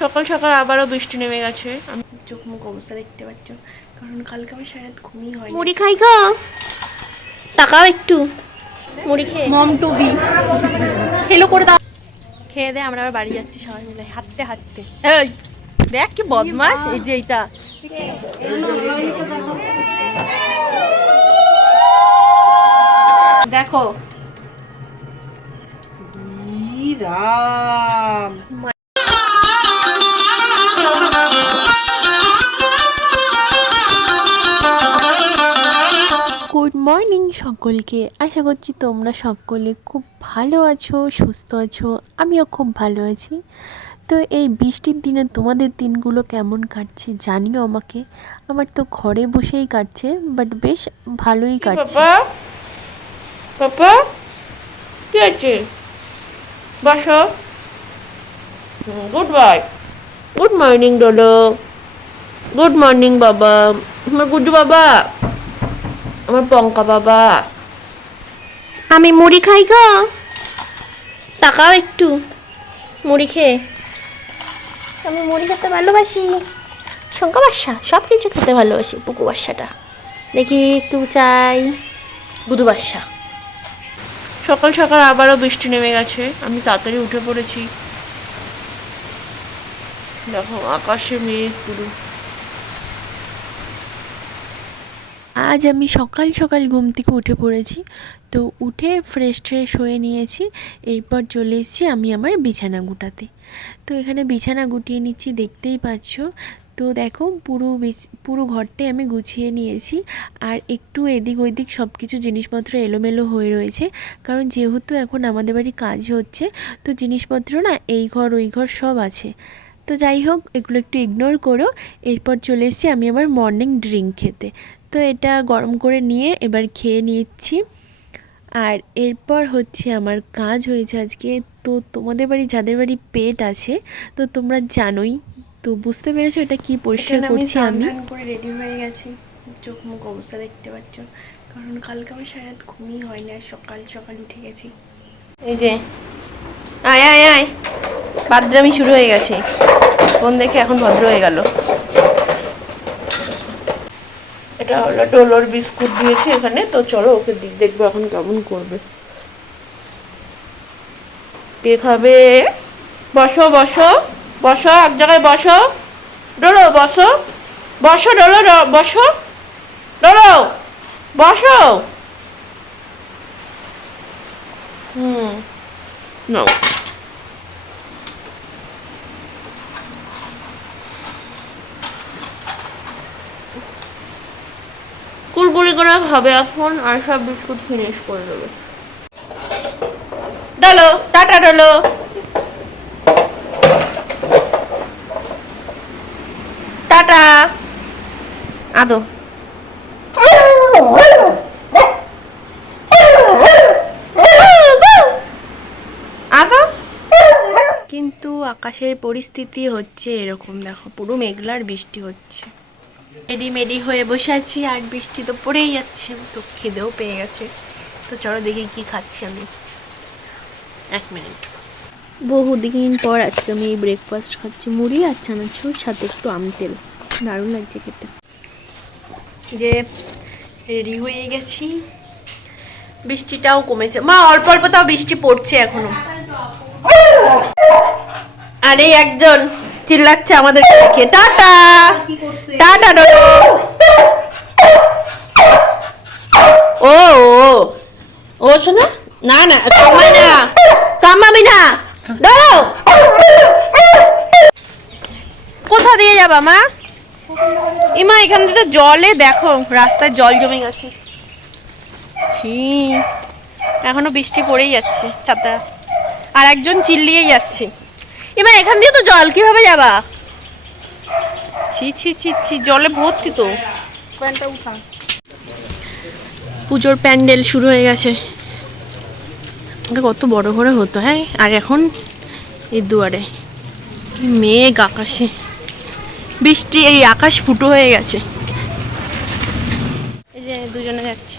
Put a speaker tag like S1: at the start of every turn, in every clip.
S1: সকাল সকাল আবারও বৃষ্টি নেমে গেছে। আমি চোখ মুখ অবস্থা দেখতে পাচ্ছ কারণ কালকে আমার সারা ঘুমই হয়
S2: মুড়ি খাই গো। তাকাও একটু। মুড়ি খেয়ে।
S1: মম টু বি। হেলো করে দাও। খেয়ে দে আমরা আবার বাড়ি যাচ্ছি সবাই মিলে। হাঁটতে হাঁটতে। এই দেখ কি বদমাস এই যে এইটা। দেখো।
S3: রাম
S4: মর্নিং সকলকে। আশা করছি তোমরা সকলে খুব ভালো আছো সুস্থ আছো আমিও খুব ভালো আছি। তো এই বৃষ্টির দিনে তোমাদের দিনগুলো কেমন কাটছে জানিও আমাকে। আমার তো ঘরে বসেই কাটছে বাট বেশ ভালোই কাটছে।
S1: পাপা কি আছে বসো। Good bye. গুড মর্নিং ডলো। গুড মর্নিং বাবা। আমার গুড্ডু বাবা। আমার পঙ্কা বাবা।
S2: আমি মুড়ি খাই গো। তাকাও একটু। মুড়ি খেয়ে। আমি মুড়ি খেতে ভালোবাসি। শঙ্কা বাসা সব কিছু খেতে ভালোবাসি পুকু বাসাটা দেখি একটু চাই। গুদু বাসা
S1: সকাল সকাল আবারও বৃষ্টি নেমে গেছে। আমি তাড়াতাড়ি উঠে পড়েছি। দেখো আকাশে মেঘ পুরো।
S4: আজ আমি সকাল সকাল ঘুম থেকে উঠে পড়েছি। তো উঠে ফ্রেশ ট্রেশ হয়ে নিয়েছি। এরপর চলে এসেছি আমি আমার বিছানা গুটাতে। তো এখানে বিছানা গুটিয়ে নিচ্ছি, দেখতেই পাচ্ছ। তো দেখো পুরো পুরো ঘরটাই আমি গুছিয়ে নিয়েছি। আর একটু এদিক ওইদিক সব কিছু জিনিসপত্র এলোমেলো হয়ে রয়েছে। কারণ যেহেতু এখন আমাদের বাড়ি কাজ হচ্ছে, তো জিনিসপত্র না এই ঘর, ওই ঘর সব আছে। তো যাই হোক, এগুলো একটু ইগনোর করো। এরপর চলে এসেছি আমি আমার মর্নিং ড্রিঙ্ক খেতে। তো এটা গরম করে নিয়ে এবার খেয়ে নিচ্ছি। আর এরপর হচ্ছে আমার কাজ হয়েছে আজকে। তো তোমাদের বাড়ি যাদের বাড়ি পেট আছে তো তোমরা জানোই তো বুঝতে পেরেছ এটা কি পরিষ্কার করছি আমি?
S1: করে রেডি হয়ে গেছি। চোখ মুখ অবস্থা দেখতে পাচ্ছ। কারণ কালকে আমার সারা রাত ঘুমই হয়নি আর সকাল সকাল উঠে গেছি। এই যে আয় আয় আয়। বাদরামি শুরু হয়ে গেছে। ফোন দেখে এখন ভদ্র হয়ে গেল। এটা হলো ডোলোর বিস্কুট দিয়েছে এখানে, তো চলো ওকে দেখব এখন কেমন করবে। কে খাবে? বসো বসো বসো, এক জায়গায় বসো। ডোলো, বসো বসো, ডোলো বসো। ডোলো, বসো। হুম, নাও। খাবে এখন আর সব বিস্কুট ফিনিশ করে দেবে। ডালো, টাটা ডালো। টাটা। আদো? কিন্তু আকাশের পরিস্থিতি হচ্ছে এরকম, দেখো, পুরো মেঘলার বৃষ্টি হচ্ছে। রেডি মেডি হয়ে বসে আছি আর বৃষ্টি তো পড়েই যাচ্ছে তো খিদেও পেয়ে গেছে। তো চলো দেখি কি খাচ্ছি আমি। এক মিনিট।
S4: বহুদিন পর আজকে আমি এই ব্রেকফাস্ট খাচ্ছি মুড়ি আর চানাচুর সাথে একটু আমতেল দারুণ লাগছে খেতে।
S1: যে রেডি হয়ে গেছি। বৃষ্টিটাও কমেছে। মা অল্প অল্প তাও বৃষ্টি পড়ছে এখনও। আরে একজন। চিল্লাচ্ছে আমাদের দেখে টাটা। টাটা ডলো ও ও ও। শোনা। না না কামাই না। কামাবি না ডলো কোথা দিয়ে যাবা, মা? ইমা, এখান থেকে জলে দেখো, রাস্তায় জল জমে গেছে। ছি। এখনও বৃষ্টি পড়েই যাচ্ছে, ছাতা। আর একজন চিল্লিয়েই যাচ্ছে। এবার এখান দিয়ে তো জল কীভাবে যাবা? ছি ছি ছি ছি জলে ভর্তি তো। পুজোর প্যান্ডেল শুরু হয়ে গেছে। আগে কত বড় করে হতো হ্যাঁ? আর এখন এই দুয়ারে। মেঘ আকাশে। বৃষ্টি এই আকাশ ফুটো হয়ে গেছে। এই যে দুজনে যাচ্ছি।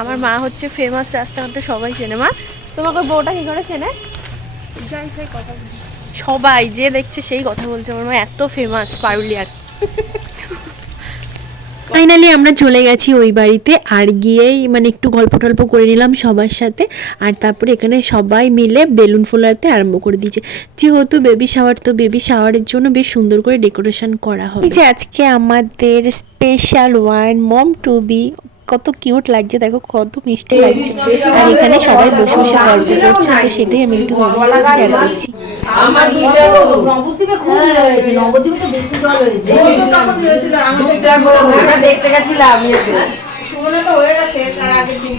S1: আমার মা হচ্ছে ফেমাস রাস্তাঘাটে সবাই চেনে। মা তোমাকে বউটা কি করে চেনে? সবাই যে দেখছে সেই কথা বলছে। আমার মা এত ফেমাস পারুলিয়ার।
S4: ফাইনালি আমরা চলে গেছি ওই বাড়িতে আর গিয়েই মানে একটু গল্প টল্প করে নিলাম সবার সাথে। আর তারপরে এখানে সবাই মিলে বেলুন ফোলাতে আরম্ভ করে দিয়েছে। যেহেতু বেবি শাওয়ার তো বেবি শাওয়ারের জন্য বেশ সুন্দর করে ডেকোরেশন করা হবে। এই যে আজকে আমাদের special one mom to be কত কিউট লাগছে দেখো কত মিষ্টি লাগছে। আর এখানে সবাই বসে বসে গল্প করছে তো সেটাই আমি একটু তোমাদের সাথে শেয়ার করছি।
S3: হয়েছে। ওটা দেখতে গেছিলাম ইয়েতে
S5: সুবর্ণটা হয়ে গেছে তার আগের দিন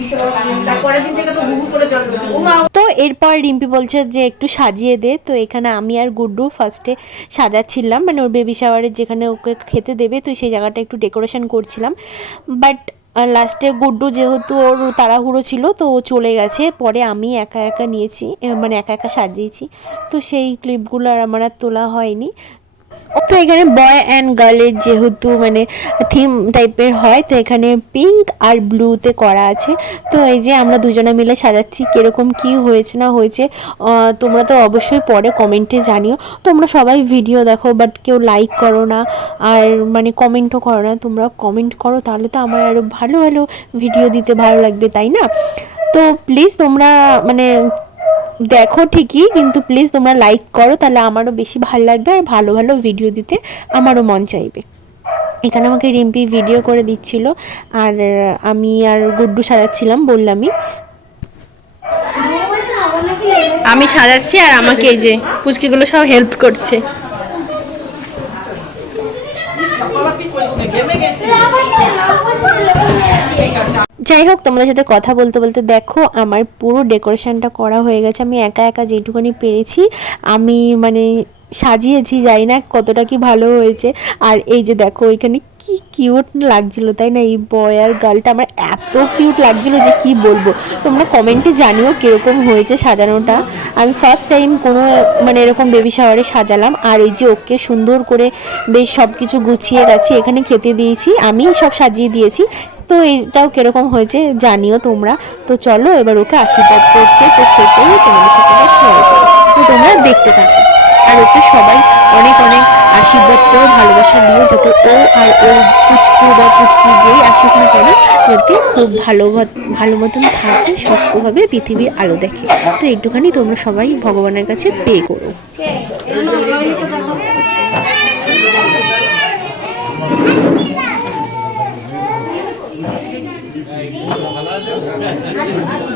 S5: তারপরের দিন থেকে তো গুগল করে জল পড়ছে। ও মা
S4: তো এরপর রিম্পি বলছে যে একটু সাজিয়ে দে তো এখানে আমি আর গুড্ডু ফার্স্টে সাজাচ্ছিলাম মানে ওর বেবি শাওয়ারের যেখানে ওকে খেতে দেবে তো সেই জায়গাটা একটু ডেকোরেশন করছিলাম। বাট লাস্টে গুড্ডু যেহেতু ওর তাড়াহুড়ো ছিল, তো ও চলে গেছে। পরে আমি একা একা নিয়েছি মানে একা একা সাজিয়েছি। তো সেই ক্লিপগুলো আর আমার আর তোলা হয়নি। তো এখানে বয় অ্যান্ড গার্লের যেহেতু মানে থিম টাইপের হয়, তো এখানে পিঙ্ক আর ব্লুতে করা আছে। তো এই যে আমরা দুজনে মিলে সাজাচ্ছি, কীরকম কি হয়েছে না হয়েছে তোমরা তো অবশ্যই পরে কমেন্টে জানিও। তোমরা সবাই ভিডিও দেখো বাট কেউ লাইক করো না, আর মানে কমেন্টও করো না। তোমরা কমেন্ট করো, তাহলে তো আমার আরও ভালো ভালো ভিডিও দিতে ভালো লাগবে, তাই না? তো প্লিজ তোমরা মানে দেখো ঠিকই, কিন্তু প্লিজ তোমরা লাইক করো, তাহলে আমারও বেশি ভালো লাগবে আর ভালো ভালো ভিডিও দিতে আমারও মন চাইবে। এখানে আমাকে রিম্পি ভিডিও করে দিচ্ছিল, আর আমি আর গুড্ডু সাজাচ্ছিলাম, বললামই।
S1: আমি সাজাচ্ছি আর আমাকে এই যে পুচকিগুলো সব হেল্প করছে।
S4: যাই হোক, তোমাদের সাথে কথা বলতে বলতে দেখো, আমার পুরো ডেকোরেশনটা করা হয়ে গেছে। আমি একা একা যেটুকুনি পেরেছি, আমি মানে সাজিয়েছি, জানি না কতটা কি ভালো হয়েছে। আর এই যে দেখো, এখানে কি কিউট লাগছিল, তাই না? এই বয় আর গার্লটা আমার এত কিউট লাগছিল যে কি বলব? তোমরা কমেন্টে জানিও কীরকম হয়েছে সাজানোটা। আমি ফার্স্ট টাইম কোনো মানে এরকম বেবি শাওয়ারে সাজালাম। আর এই যে ওকে সুন্দর করে বেশ সব কিছু গুছিয়ে গেছি এখানে খেতে দিয়েছি। আমি সব সাজিয়ে দিয়েছি। তো এইটাও কীরকম হয়েছে জানিও তোমরা। তো চলো এবার ওকে আশীর্বাদ করছে, তো সেটাই তোমাদের সাথে শেয়ার করো। তো তোমরা দেখতে থাকো। আর ওকে সবাই অনেক অনেক আশীর্বাদ করে, ভালোবাসা দিও, যাতে ও আর ওর পুচকু বা পুচকি যেই আসুক না কেন, যাতে খুব ভালো ভালো মতন থাকে, সুস্থভাবে পৃথিবীর আলো দেখে। তো একটুখানি তোমরা সবাই ভগবানের কাছে পে করো।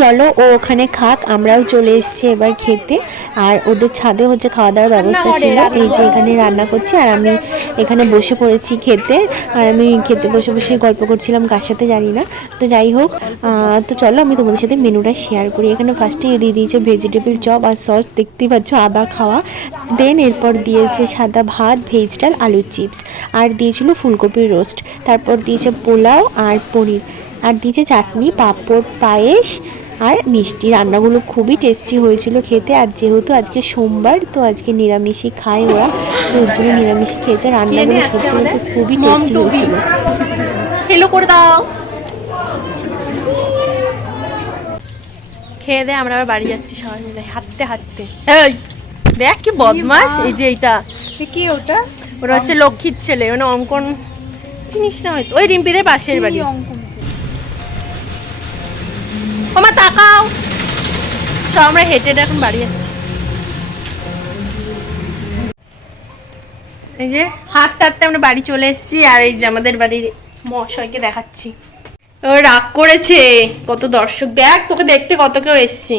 S4: চলো ও ওখানে খাক আমরাও চলে এসেছি এবার খেতে। আর ওদের ছাদে হচ্ছে খাওয়া দাওয়ার ব্যবস্থা ছিল। এই যে এখানে রান্না করছি আর আমি এখানে বসে পড়েছি খেতে। আর আমি খেতে বসে বসে গল্প করছিলাম কার সাথে জানি না। তো যাই হোক তো চলো আমি তোমাদের সাথে মেনুটা শেয়ার করি। এখানে ফার্স্টে দিয়ে দিয়েছে ভেজিটেবল চপ আর সস দেখতেই পাচ্ছ আদা খাওয়া। দেন এরপর দিয়েছে সাদা ভাত ভেজ ডাল আলুর চিপস আর দিয়েছিল ফুলকপির রোস্ট তারপর দিয়েছে পোলাও আর পনির। আর দিয়েছে চাটনি পাঁপড় পায়েস আর মিষ্টি। রান্নাগুলো খুবই টেস্টি হয়েছিল খেতে। আর যেহেতু আজকে সোমবার তো আজকে নিরামিষই খায় ওরা। তো ওর জন্য নিরামিষই খেয়েছে। রান্নাগুলো সত্যি বলতে খুবই টেস্টি হয়েছিল।
S1: হেলো করে দাও। খেয়ে দে আমরা আবার বাড়ি যাচ্ছি সবাই মিলে। হাঁটতে হাঁটতে। এই দেখ কি বদমাস এই যে এইটা।
S5: কি ওটা?
S1: ওরা হচ্ছে লক্ষ্মীর ছেলে। মানে অঙ্কন চিনিস না হয়তো। ওই রিম্পিদের পাশের বাড়ি। ওমা তাকাও। সব আমরা হেঁটে হেঁটে এখন বাড়ি যাচ্ছি। এই যে হাঁটতে হাঁটতে আমরা বাড়ি চলে এসেছি আর এই যে আমাদের বাড়ির মহাশয়কে দেখাচ্ছি। ও রাগ করেছে কত দর্শক। দেখ তোকে দেখতে কত কেউ এসছি।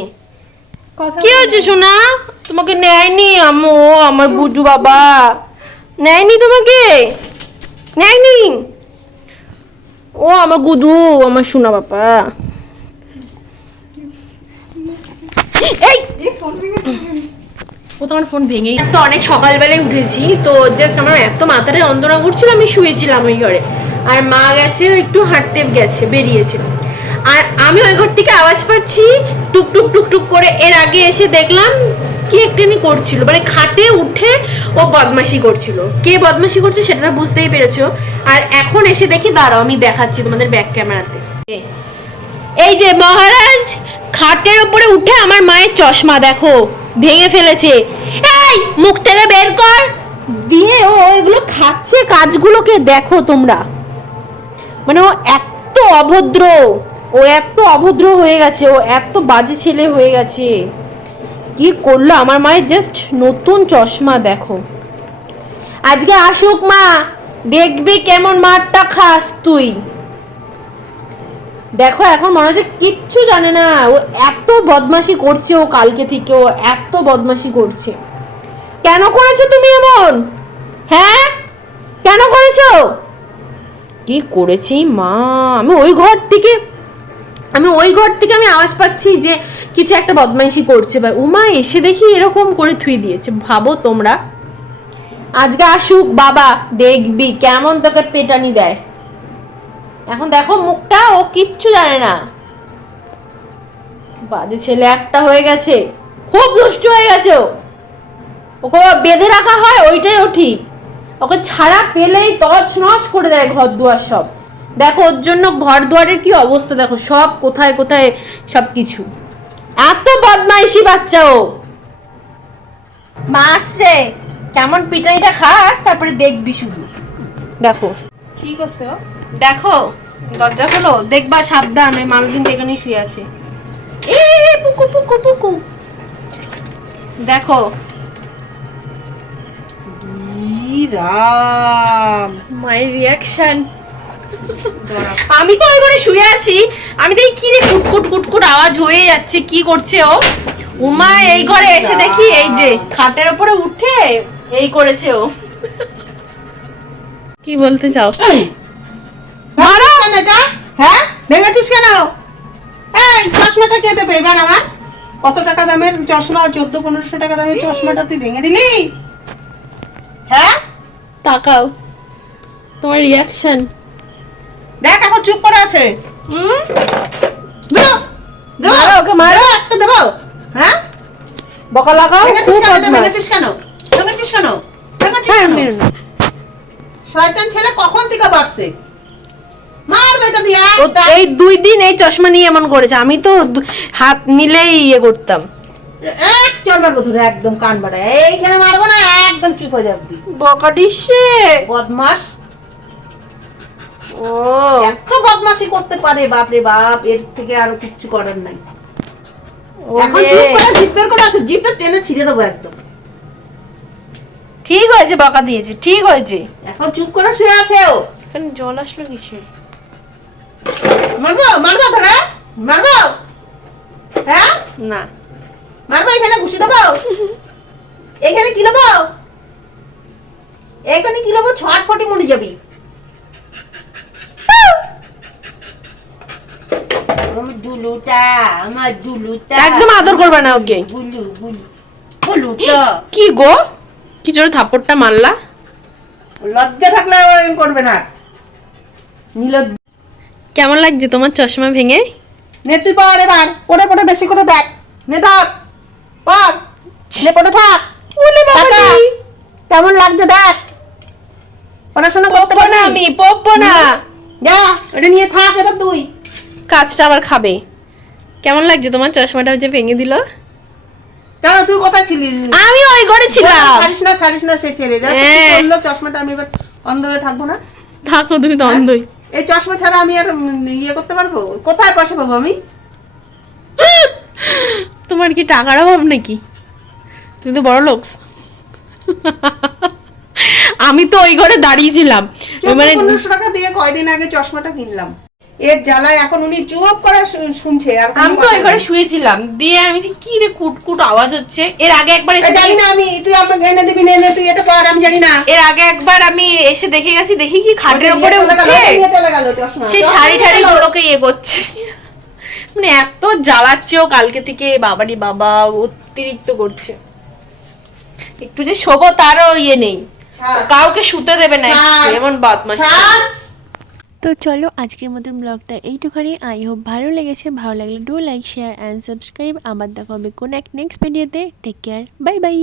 S1: কি হয়েছে সোনা? তোমাকে নেয়নি? আমো আমার বুজু বাবা। নেয়নি তোমাকে? নেয়নি? ও আমার গুদু আমার সোনা বাবা। এই! ও তোমার ফোন ভেঙেই। তো অনেক সকালবেলায় উঠেছি তো জাস্ট আমার এত মাথাটা যন্ত্রণা করছিল আমি শুয়েছিলাম ওই ঘরে। আর মা গেছে একটু হাঁটতে গেছে বেরিয়েছে। আর আমি ওই ঘর থেকে আওয়াজ পাচ্ছি টুক টুক টুক টুক করে। এর আগে এসে দেখলাম কি একটা আমি করছিল। মানে খাটে উঠে ও বদমাশি করছিল। কে বদমাশি করছে সেটা তো বুঝতেই পেরেছ। আর এখন এসে দেখি দাঁড়াও আমি দেখাচ্ছি তোমাদের ব্যাক ক্যামেরাতে এই যে মহারাজ খাটের উপরে উঠে আমার মায়ের চশমা দেখো, ভেঙে ফেলেছে। এই, মুখ থেকে বের কর। দিয়ে ও এগুলো খাচ্ছে, কাজগুলোকে দেখো তোমরা। মানে ও এত অভদ্র, ও এত অভদ্র হয়ে গেছে, ও এত বাজে ছেলে হয়ে গেছে। কি করল আমার মায়ের? জাস্ট নতুন চশমা দেখো। আজকে আসুক মা, দেখবি কেমন মারটা খাস তুই। দেখো এখন মনে হচ্ছে কিচ্ছু জানে না। ও এত বদমাশি করছে ও কালকে থেকে ও এত বদমাশি করছে। কেন করেছ তুমি এমন? হ্যাঁ? কেন করেছ? কি করেছি মা? আমি ওই ঘর থেকে আমি ওই ঘর থেকে আমি আওয়াজ পাচ্ছি যে কিছু একটা বদমাইশি করছে বা উমা এসে দেখি এরকম করে থুই দিয়েছে। ভাবো তোমরা। আজকে আসুক বাবা দেখবি কেমন তোকে পেটানি দেয়। এখন দেখো মুখটা ও কিচ্ছু জানে না। বাজে ছেলে একটা হয়ে গেছে। খুব দুষ্ট হয়ে গেছে ও। ওকে বেঁধে রাখা হয় ওইটাই ও ঠিক। ওকে ছাড়া পেলেই তছ নছ করে দেয় ঘর দুয়ার সব। দেখো ওর জন্য ঘর দুয়ারের কি অবস্থা দেখো সব কোথায় কোথায় সব কিছু এত বদমাইশি বাচ্চা ও। মা আসছে। কেমন পিটানিটা খাস তারপরে দেখবি শুধু। দেখো।
S5: কি করছে ও?
S1: দেখো দরজা খোলো দেখবা সাবধান ওই মালদিন তো এখানেই শুয়ে আছে। এ পুকু পুকু পুকু। দেখো।
S5: ই রাম
S1: মায়ের রিয়াকশন আমি তো ওই ঘরে শুয়ে আছি। আমি দেখি কি রে কুটকুট কুটকুট আওয়াজ হয়ে যাচ্ছে কি করছে ও? উমা এই ঘরে এসে দেখি এই যে খাটের উপরে উঠে এই করেছে ও। কি বলতে চাও?
S5: ভেঙেছিস কেন? এই চশমাটা কে দেবে? এবার আমার কত টাকা দামের চশমা? চোদ্দ পনেরোশো টাকা দামের চশমাটা তুই ভেঙে দিলি? হ্যাঁ?
S1: তাকাও। তোমার রিয়াকশন
S5: দেখ এখন চুপ করে আছে। হুম?
S1: মারো ওকে, মারো।
S5: একটা দেবো। হ্যাঁ?
S1: বকা লাগাও
S5: ভেঙেছিস কেন? ভেঙেছিস কেন? ভেঙেছিস কেন?
S1: হ্যাঁ,
S5: শয়তান ছেলে কখন থেকে বাড়ছে?
S1: এই দুই দিন এই চশমা নিয়ে এমন করেছে আমি তো হাত নিলেই ইয়ে করতাম।
S5: এক চল মারবো ধরে একদম কান বাড়ায়। এইখানে মারবো না একদম চুপ হয়ে যাবি।
S1: বকা দিচ্ছে
S5: বদমাস।
S1: ও।
S5: এত বদমাশি করতে পারে বাপ রে বাপ এর থেকে আর কিচ্ছু করার নাই। এখন চুপ করে জিপ বের করে আছে জিপটা টেনে ছিঁড়ে দেবো একদম।
S1: ঠিক হয়েছে বকা দিয়েছে ঠিক হয়েছে।
S5: এখন চুপ করে শুয়ে আছে ও।
S1: এখানে জল আসলো কিসে
S5: মারবো? মারবো ধরে? মারবো? হ্যাঁ?
S1: না।
S5: মারবো এখানে? ঘুষি দেবো? এখানে কি নেব এখানে কি নেব ছটফটি মরে যাবি। আমার দুলুটা আমার দুলুটা।
S1: একদম আদর করবে না ওকে।
S5: বুলু বুলু বুলুটা
S1: কি গো? কি জোরে থাপ্পড়টা মারলা?
S5: লজ্জা থাকলে করবে না। নীলজ্জ
S1: কেমন লাগছে তোমার চশমা ভেঙে?
S5: নে তুই পড় এবার পড়ে পড়ে বেশি করে দেখ। নে ধর পড় নে পড়ে থাক।
S1: বলে
S5: টাকা। কেমন লাগছে দেখ। পড়াশোনা করতে
S1: পপ্পো না আমি পপ্পো না।
S5: যা এটা নিয়ে থাক এবার তুই।
S1: কাজটা আবার খাবে। কেমন লাগছে তোমার চশমাটা যে ভেঙে দিল?
S5: কেন তুই কোথায় ছিলিস
S1: আমি ওই ঘরে ছিলাম।
S5: ছাড়িস না ছাড়িস না সে ছেড়ে। দেখ
S1: হ্যাঁ।
S5: চশমাটা আমি এবার অন্ধ হয়ে থাকব না।
S1: থাকো তুমি তো অন্ধই।
S5: এই চশমা ছাড়া আমি আর ইয়ে করতে পারব? কোথায় পয়সা পাবো আমি
S1: তোমার কি টাকার অভাব নাকি? তুমি তো বড় লোকস আমি তো ওই ঘরে দাঁড়িয়েছিলাম মানে
S5: পনেরোশো টাকা দিয়ে কয়দিন আগে চশমাটা কিনলাম। এর জ্বালায় এখন উনি চুপ করে শুনছে আর
S1: আমি তো। শুয়েছিলাম। দিয়ে আমি কি রে কুটকুট আওয়াজ হচ্ছে। এর আগে একবার এসে
S5: জানি না আমি তুই আমাকে এনে দিবি না এনে তুই এটা কর আমি জানি না।
S1: এর আগে একবার আমি এসে দেখে গেছি দেখি কি খাটের উপরে উঠে। সেই শাড়ি
S5: গেল।
S1: গুলোকে ইয়ে করছে। মানে এত জ্বালাচ্ছে ও কালকে থেকে বাবারি বাবা অতিরিক্ত করছে। একটু যে শোবো তারও ইয়ে নেই। কাউকে শুতে দেবে না এমন বদমাস
S5: ছাড়।
S4: তো চলো আজকের মতন ব্লগটা এইটুখানি। আই হোপ ভালো লেগেছে। ভালো লাগলে do like share and subscribe আবার দেখা হবে কোন এক নেক্সট ভিডিওতে টেক কেয়ার বাই বাই